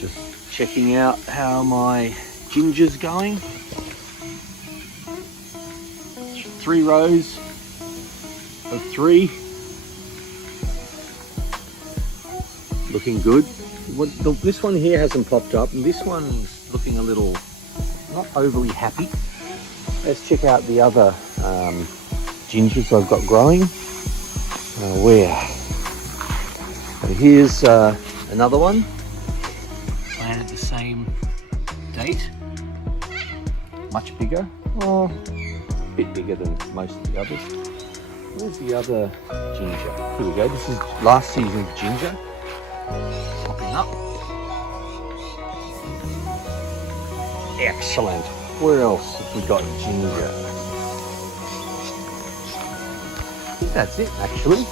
Just checking out how my ginger's going. 3 rows of 3. Looking good. This one here hasn't popped up, and this one's looking a little not overly happy. Let's check out the other gingers I've got growing. So here's another one, planted the same date, much bigger, a bit bigger than most of the others. Where's the other ginger? Here we go, this is last season's ginger, popping up. Excellent. Where else have we got ginger? I think that's it actually.